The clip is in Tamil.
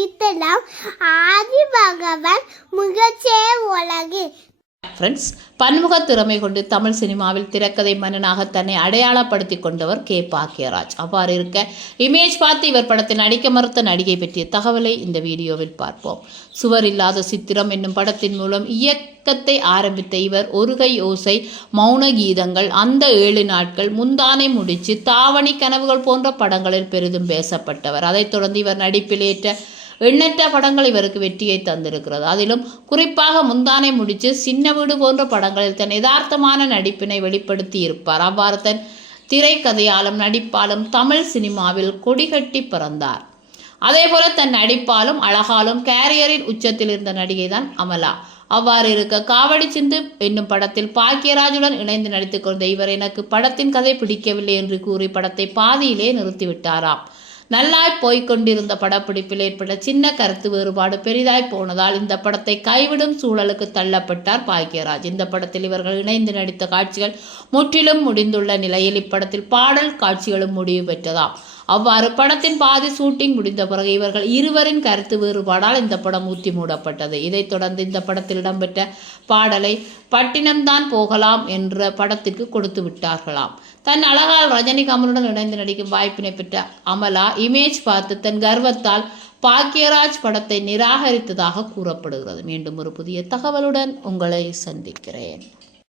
அளித்தலாம் ஆதி பகவான் முகச்சே உலகு ஃப்ரெண்ட்ஸ் பன்முக திறமை கொண்டு தமிழ் சினிமாவில் திரைக்கதை மன்னனாக தன்னை அடையாளப்படுத்தி கொண்டவர் கே. பாக்கியராஜ். அவ்வாறு இருக்க இமேஜ் பார்த்து இவர் படத்தில் நடிக்க மறுத்த நடிகை பற்றிய தகவலை இந்த வீடியோவில் பார்ப்போம். சுவர் இல்லாத சித்திரம் என்னும் படத்தின் மூலம் இயக்கத்தை ஆரம்பித்த இவர் ஒரு கை ஓசை மௌன கீதங்கள் அந்த ஏழு நாட்கள் முந்தானை முடிச்சு தாவணி கனவுகள் போன்ற படங்களில் பெரிதும் பேசப்பட்டவர். அதைத் தொடர்ந்து இவர் நடிப்பில் ஏற்ற எண்ணற்ற படங்கள் இவருக்கு வெற்றியை தந்திருக்கிறது. அதிலும் குறிப்பாக முந்தானை முடிச்சு சின்ன வீடு போன்ற படங்களில் தன் யதார்த்தமான நடிப்பினை வெளிப்படுத்தி இருப்பார் அவ்வாறு தன் திரைக்கதையாலும் நடிப்பாலும் தமிழ் சினிமாவில் கொடிகட்டி பிறந்தார். அதேபோல தன் நடிப்பாலும் அழகாலும் கேரியரின் உச்சத்தில் இருந்த நடிகை தான் அமலா. அவ்வாறு இருக்க காவடி சிந்து என்னும் படத்தில் பாக்கியராஜுடன் இணைந்து நடித்துக் கொண்ட இவர் எனக்கு படத்தின் கதை பிடிக்கவில்லை என்று கூறி படத்தை பாதியிலே நிறுத்திவிட்டாராம். நல்லாய் போய்கொண்டிருந்த படப்பிடிப்பில் ஏற்பட்ட சின்ன கருத்து வேறுபாடு பெரிதாய் போனதால் இந்த படத்தை கைவிடும் சூழலுக்கு தள்ளப்பட்டார் பாக்யராஜ். இந்த படத்தில் இவர்கள் இணைந்து நடித்த காட்சிகள் முற்றிலும் முடிந்துள்ள நிலையில் இப்படத்தில் பாடல் காட்சிகளும் முடிவு பெற்றதாம். அவ்வாறு படத்தின் பாதி ஷூட்டிங் முடிந்த பிறகு இவர்கள் இருவரின் கருத்து வேறுபாடால் இந்த படம் ஊத்தி மூடப்பட்டது. இதைத் தொடர்ந்து இந்த படத்தில் இடம்பெற்ற பாடலை பட்டினம்தான் போகலாம் என்ற படத்திற்கு கொடுத்து விட்டார்களாம். தன் அழகால் ரஜினி கமலுடன் இணைந்து நடிக்கும் வாய்ப்பினை பெற்ற அமலா இமேஜ் பார்த்து தன் கர்வத்தால் பாக்கியராஜ் படத்தை நிராகரித்ததாக கூறப்படுகிறது. மீண்டும் ஒரு புதிய தகவலுடன் உங்களை சந்திக்கிறேன்.